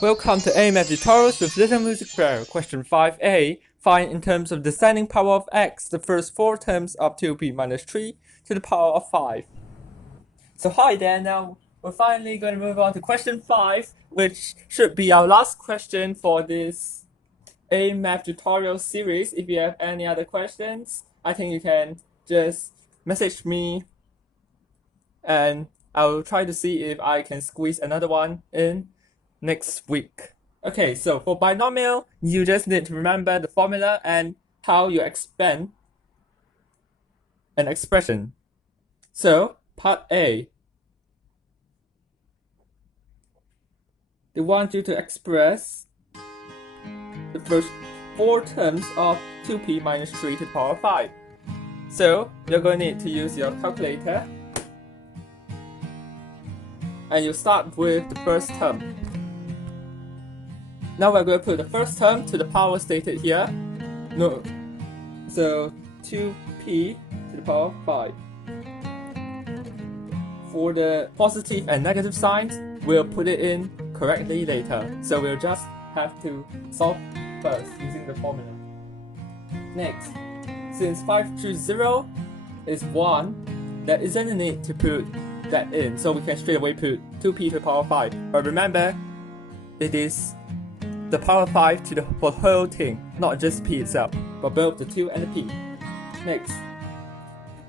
Welcome to A Math Tutorials with Little Music Player. Question 5a. Find in terms of descending power of x the first four terms of 2p minus 3 to the power of 5. So hi there, now we're finally going to move on to question 5, which should be our last question for this A Math tutorial series. If you have any other questions, I think you can just message me and I'll try to see if I can squeeze another one in next week. Okay, so for binomial, you just need to remember the formula and how you expand an expression. So, part A. They want you to express the first four terms of 2p minus 3 to the power of 5. So, you're going to need to use your calculator. And you start with the first term. Now we're going to put the first term to the power stated here. No, so 2p to the power of 5. For the positive and negative signs, we'll put it in correctly later. So we'll just have to solve first using the formula. Next, since 5 choose 0 is 1, there isn't a need to put that in. So we can straight away put 2p to the power of 5. But remember, it is the power of 5 to the whole thing, not just p itself, but both the 2 and the p. Next,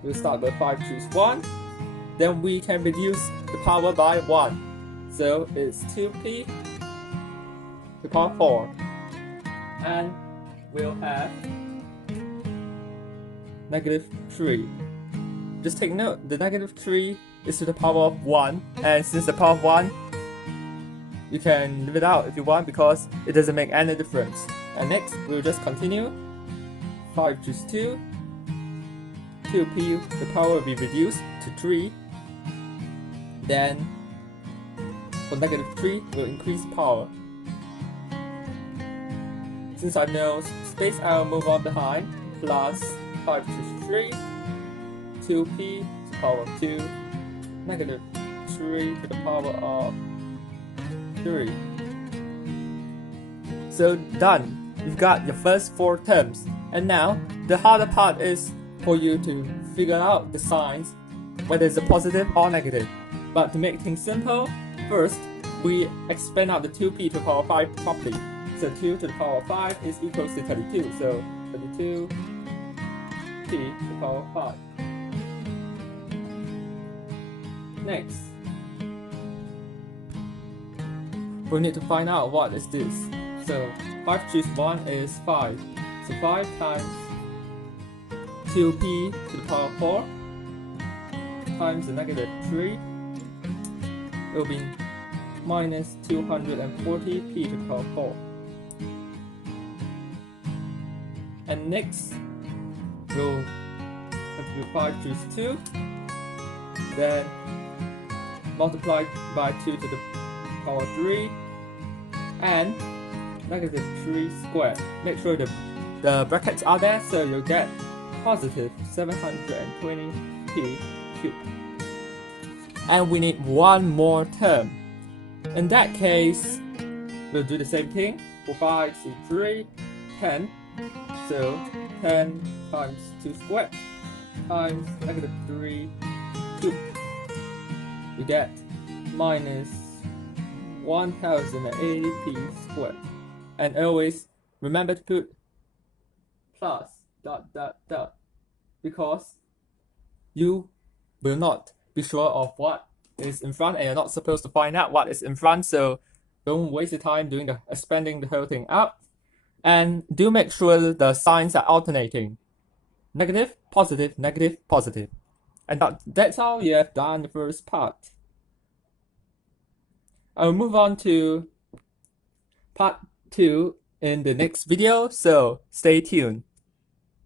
we'll start with 5 choose 1. Then we can reduce the power by 1. So it's 2p to the power of 4. And we'll have negative 3. Just take note, the negative 3 is to the power of 1. And since the power of 1, you can leave it out if you want because it doesn't make any difference. And next, we'll just continue. 5 choose 2. 2p, the power will be reduced to 3. Then, for negative 3, we'll increase power. Since I know space, I'll move on behind. Plus 5 choose 3. 2p to the power of 2. Negative 3 to the power of 3. So done. You've got your first four terms. And now, the harder part is for you to figure out the signs, whether it's a positive or negative. But to make things simple, first, we expand out the 2p to the power of 5 properly. So 2 to the power of 5 is equals to 32. So 32p to the power of 5. Next, we need to find out what is this. So 5 choose 1 is 5. So 5 times 2p to the power of 4 times the negative 3 will be minus 240p to the power of 4. And next, we'll have 5 choose 2. Then multiply by 2 to the power 3 and negative 3 squared. Make sure the brackets are there so you'll get positive 720p cubed. And we need one more term. In that case, we'll do the same thing. For 5 see 3, 10. So 10 times 2 squared times negative 3 cubed. We get minus 1080p squared. And always remember to put plus ... because you will not be sure of what is in front and you're not supposed to find out what is in front, so don't waste your time doing expanding the whole thing out. And do make sure the signs are alternating. Negative, positive, negative, positive. And that's all you have done the first part. I'll move on to part 2 in the next video, so stay tuned.